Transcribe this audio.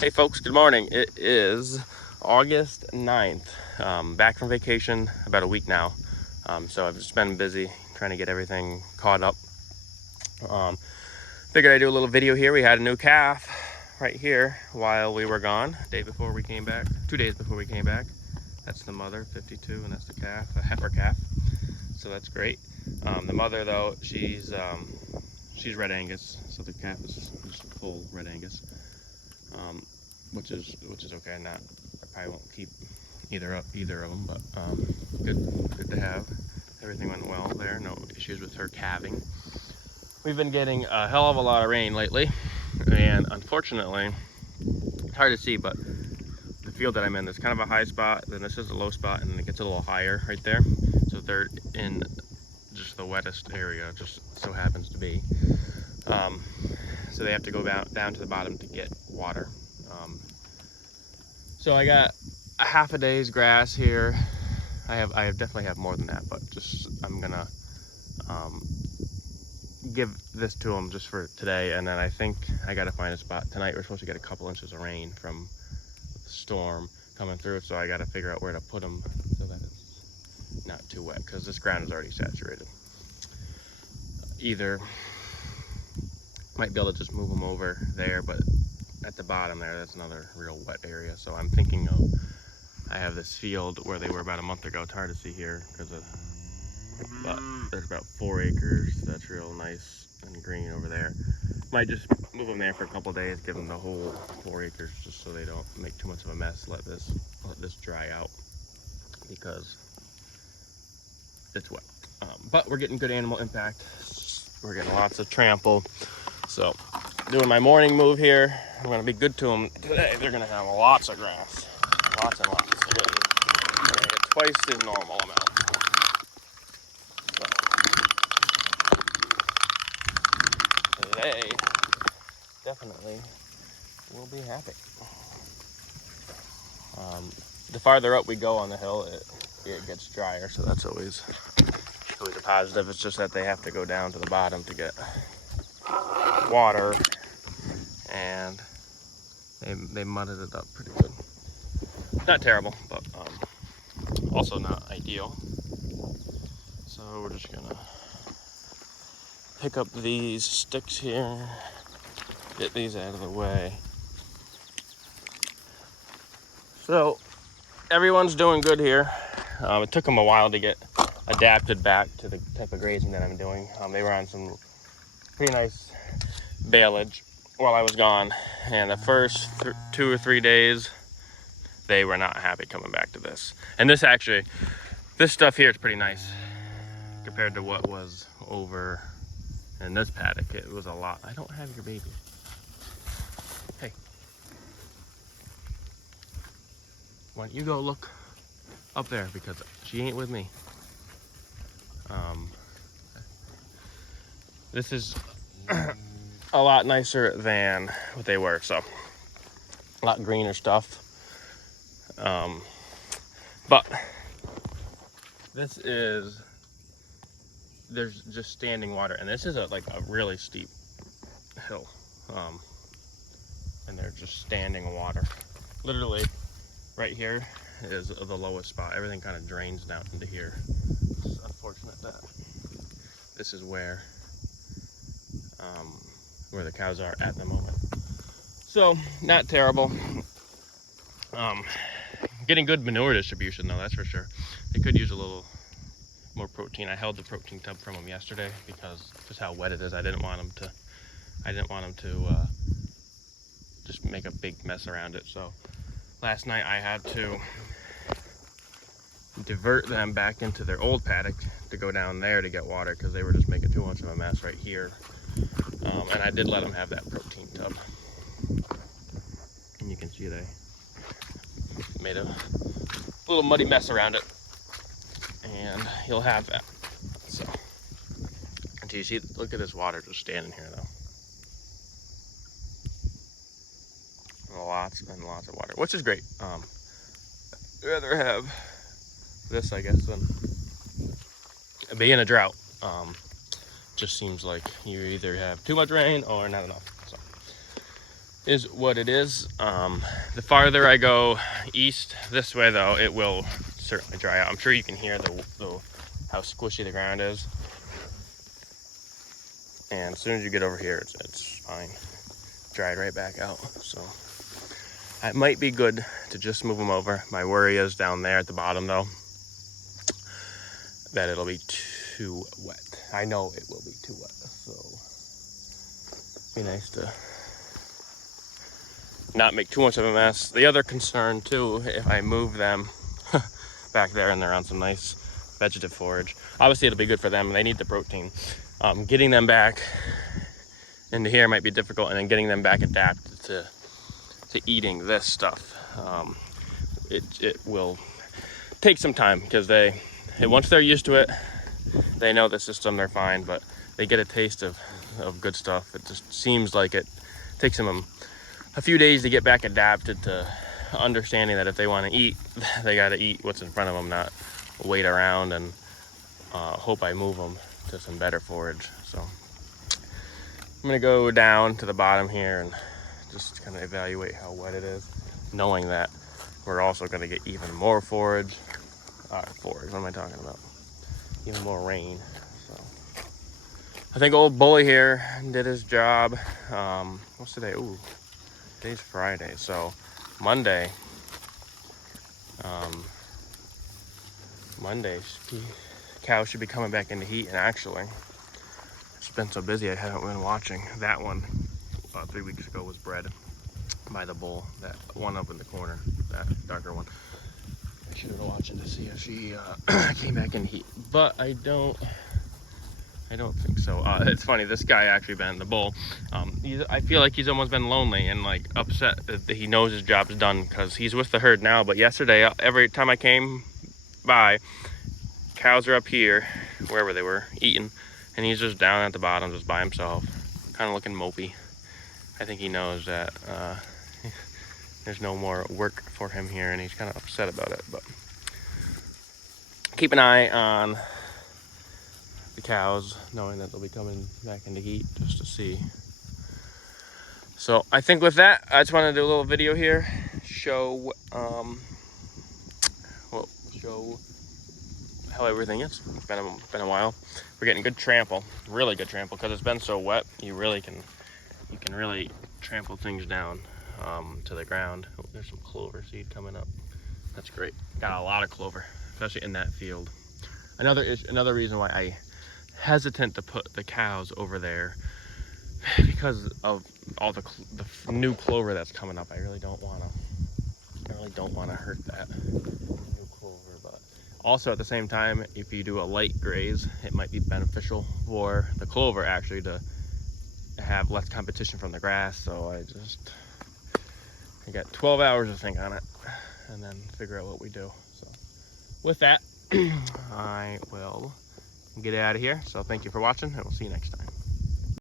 Hey folks, good morning. It is August 9th. Back from vacation about a week now. So I've just been busy trying to get everything caught up. Figured I'd do a little video here. We had a new calf right here while we were gone. Day before we came back, 2 days before we came back. That's the mother, 52, and that's the calf, a heifer calf. So that's great. The mother though, she's Red Angus, so the calf is just a full Red Angus. Which is okay. I probably won't keep either of them, but good to have. Everything went well there. No issues with her calving. We've been getting a hell of a lot of rain lately, and unfortunately, it's hard to see, but the field that I'm in, there's kind of a high spot, then this is a low spot, and then it gets a little higher right there. So they're in just the wettest area, just so happens to be. So they have to go down to the bottom to get water. So I got a half a day's grass here. I definitely have more than that, but just I'm gonna give this to them just for today, and then I think I gotta find a spot tonight. We're supposed to get a couple inches of rain from the storm coming through, so I gotta figure out where to put them so that it's not too wet, because this ground is already saturated. Either might be able to just move them over there, but at the bottom there, that's another real wet area. So I'm thinking of, I have this field where they were about a month ago. It's hard to see here because but there's about 4 acres. That's real nice and green over there. Might just move them there for a couple days, give them the whole 4 acres just so they don't make too much of a mess. Let this dry out because it's wet. But we're getting good animal impact. We're getting lots of trample. So doing my morning move here. I'm gonna be good to them today. They're gonna have lots of grass, lots and lots. They're gonna get twice the normal amount. So they definitely will be happy. The farther up we go on the hill, it gets drier, so that's always a positive. It's just that they have to go down to the bottom to get water, and they mudded it up pretty good. Not terrible, but also not ideal. So we're just gonna pick up these sticks here, get these out of the way. So everyone's doing good here. It took them a while to get adapted back to the type of grazing that I'm doing. They were on some pretty nice baleage while I was gone, and the first 2 or 3 days they were not happy coming back to this. And this stuff here is pretty nice compared to what was over in this paddock. It was a lot. I don't have your baby. Hey, why don't you go look up there, because she ain't with me. This is a lot nicer than what they were, so a lot greener stuff. But there's just standing water, and this is like a really steep hill, and they're just standing water. Literally right here is the lowest spot. Everything kind of drains down into here. It's unfortunate that this is where the cows are at the moment. So not terrible. Getting good manure distribution though, that's for sure. They could use a little more protein. I held the protein tub from them yesterday because just how wet it is. I didn't want them to just make a big mess around it. So last night I had to divert them back into their old paddock to go down there to get water because they were just making too much of a mess right here. And I did let them have that protein tub. And you can see they made a little muddy mess around it. And he'll have that. So, do you see, look at this water just standing here though. Lots and lots of water, which is great. I'd rather have this, I guess, than be in a drought. Just seems like you either have too much rain or not enough. So is what it is. The farther I go east this way, though, it will certainly dry out. I'm sure you can hear how squishy the ground is. And as soon as you get over here, it's fine. Dried right back out. So it might be good to just move them over. My worry is down there at the bottom, though, that it'll be too wet. I know it will be too wet, so be nice to not make too much of a mess. The other concern too, if I move them back there and they're on some nice vegetative forage, obviously it'll be good for them. They need the protein. Getting them back into here might be difficult, and then getting them back adapted to eating this stuff, it will take some time, because once they're used to it, they know the system, they're fine, but they get a taste of good stuff. It just seems like it takes them a few days to get back adapted to understanding that if they want to eat, they got to eat what's in front of them, not wait around and hope I move them to some better forage. So I'm gonna go down to the bottom here and just kind of evaluate how wet it is, knowing that we're also going to get even more forage. What am I talking about? Even more rain. So I think old Bully here did his job. What's today? Ooh, today's Friday. So Monday, cows should be coming back into heat. And actually, it's been so busy I haven't been watching. That one 3 weeks ago was bred by the bull, that one up in the corner, that darker one. I should have been watching to see if she came back in heat, but I don't think so. It's funny, this guy actually been the bull. I feel like he's almost been lonely and like upset that he knows his job's done, because he's with the herd now. But yesterday, every time I came by, cows are up here, wherever they were, eating, and he's just down at the bottom, just by himself, kind of looking mopey. I think he knows that there's no more work for him here, and he's kind of upset about it. But keep an eye on the cows, knowing that they'll be coming back into heat, just to see. So I think with that, I just want to do a little video here, show how everything is. It's been a while. We're getting good trample, really good trample, because it's been so wet. You can really trample things down to the ground. Oh, there's some clover seed coming up. That's great. Got a lot of clover, especially in that field. Another reason why I hesitant to put the cows over there, because of all the new clover that's coming up. I really don't want to hurt that new clover. But also at the same time, if you do a light graze, it might be beneficial for the clover actually to have less competition from the grass. So I got 12 hours to think on it and then figure out what we do. So with that, I will get out of here. So thank you for watching, and we'll see you next time.